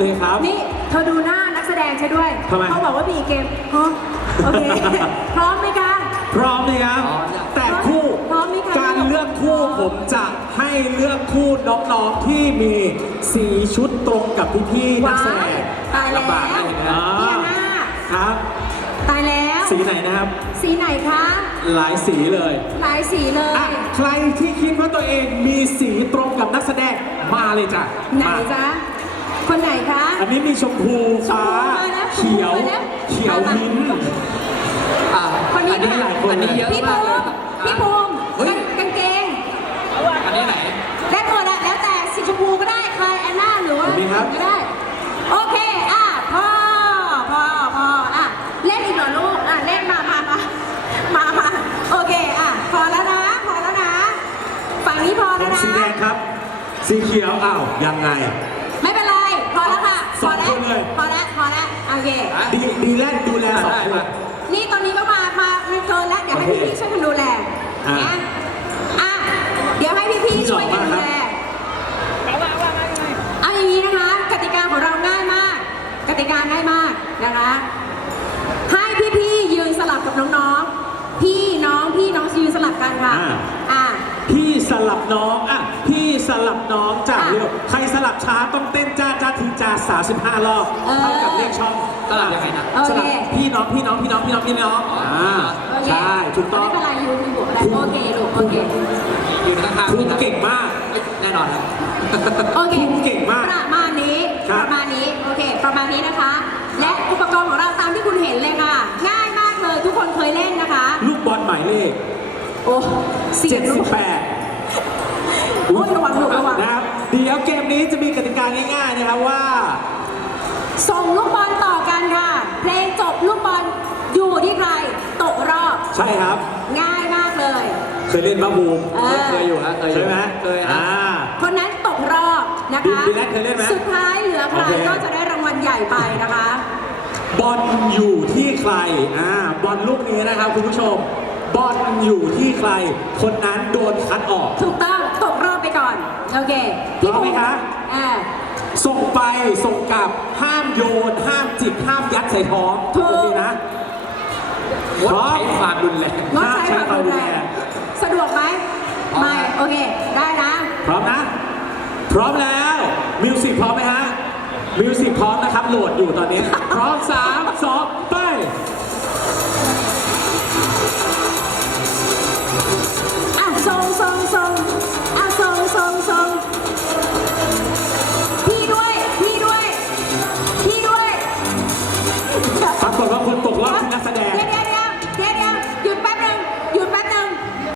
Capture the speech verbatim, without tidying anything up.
เลยครับนี่เธอดูหน้านักแสดงใช่ด้วยทำไมเขาบอกว่ามีเกมฮะโอเค พร้อมไหมคะพร้อมเลยครับ แต่คู่พร้อมไหมคะการเลือกคู่ผมจะให้เลือกคู่น้องๆที่มีสีชุดตรงกับพี่ๆนักแสดงตายแล้วลำบากนะเห็นไหมพี่อาน่าครับตายแล้วสีไหนนะครับสีไหนคะหลายสีเลยหลายสีเลยอ่ะใครที่คิดว่าตัวเองมีสีตรงกับนักแสดงมาเลยจ้ะไหนมาจ๊ะคนไหนคะอันนี้มีชมพูฟ้าชมพูมาแล้วเขียวชมพูมาแล้วเขียวมามิ้นท์อ่าคนนี้อันนี้ค่ะหลายคนอันนี้เยอะพี่มาภูกเลยมิพี่ภูมิเฮ้ยกางเกงอันนี้ไหนได้หมดอะแล้วแต่สีชมพูก็ได้ใครแอนนาหรือว่าคนนี้ครับก็ได้ โอเค อ่ะพ่อพ่อพ่ออ่ะเล่นอีกเหรอลูกอ่ะเล่นมามามามามาโอเคอ่ะพอแล้วนะ พอแล้วนะ ฝั่งนี้พอผแล้วมนะสีแดงครับ สีเขียวอ้าวยังไงไม่เป็นไร พอแล้วค่ะสพออง แล้คว นเลยพอแล้วพอแล้วโอเคดีดีแลนดูแลสองคนนี่ตอนนี้ก็มา มาเกินแล้ว เดี๋ยวให้โอเคพี่ๆช่วยกันดูแลอ่ะนะอ่ะ เดี๋ยวให้พี่ๆช่วยกันดูแลเอาอย่างนี้นะคะ กติกาของเราง่ายมาก กติกาง่ายมากนะคะ ให้พี่ๆยืนสลับกับน้องๆ พี่น้องพี่น้องยืนสลับกันค่ะอ่าอ่ะพี่สลับน้องอ่ะพี่สลับน้องจ้ะอ่ะเร็วใครสลับช้าต้องเต้นจ้าจ้าทีจ้าสามสิบห้ารอบเออเท่ากับเลขช่องสลับยังไงนะโอเคสลับพี่น้องพี่น้องพี่น้องพี่น้องพี่น้องอ่าโอเคใช่ถูกต้องไม่เป็นไรยูมีบวกอะไรโอเคลูกโอเคอยู่ข้างๆคุณพี่นะเก่งมากแน่นอนครับโอเคคุณเก่งมากประมาณนี้ครัปบระมาณนี้ โอเค ประมาณนี้นะคะ และอุปกรณ์ของเราตามที่คุณเห็นเลยค่ะ ง่ายมากเลย ทุกคนเคยเล่นนะคะลูกบอลหมายเลขโอ้เสียเจ็งดลูสิกบแปดโอ้ยระวังลูกระวังนะครับเดี๋ยวเกมนี้จะมีกติกาง่ายๆนะครับว่าส่งลูกบอลต่อกันค่ะ เพลงจบลูกบอลอยู่ที่ใคร ตกรอบใช่ครับง่ายมากเลยเคยเล่นบ้าบูมเออเคยอยู่ฮะเคยอยู่ใช่ไหมเคยฮะอ่าคนนั้นตกรอบนะคะดีแลนด์เคยเล่นไหมสุดท้ายเหลือใครโอเคก็จะได้รางวัลใหญ่ไปนะคะบอลอยู่ที่ใครอ่าบอลลูกนี้นะครับคุณผู้ชม บอลอยู่ที่ใคร คนนั้นโดนคัดออกถูกต้องตกรอบไปก่อน โอเคพร้อมไหมคะอ่าส่งไปส่งกลับห้ามโยน ห้ามจิกห้ามยัดใส่ท้องถูกโอเคนะงดใช้ความรุนแรงงดใช้ความรุนแรงสะดวกไหมพร้อมไม่ครับโอเค ได้นะพร้อมนะ พร้อมแล้วมิวสิกพร้อมไหมฮะมิวสิกพร้อมนะครับโหลดอยู่ตอนนี้ พร้อมสามสองไป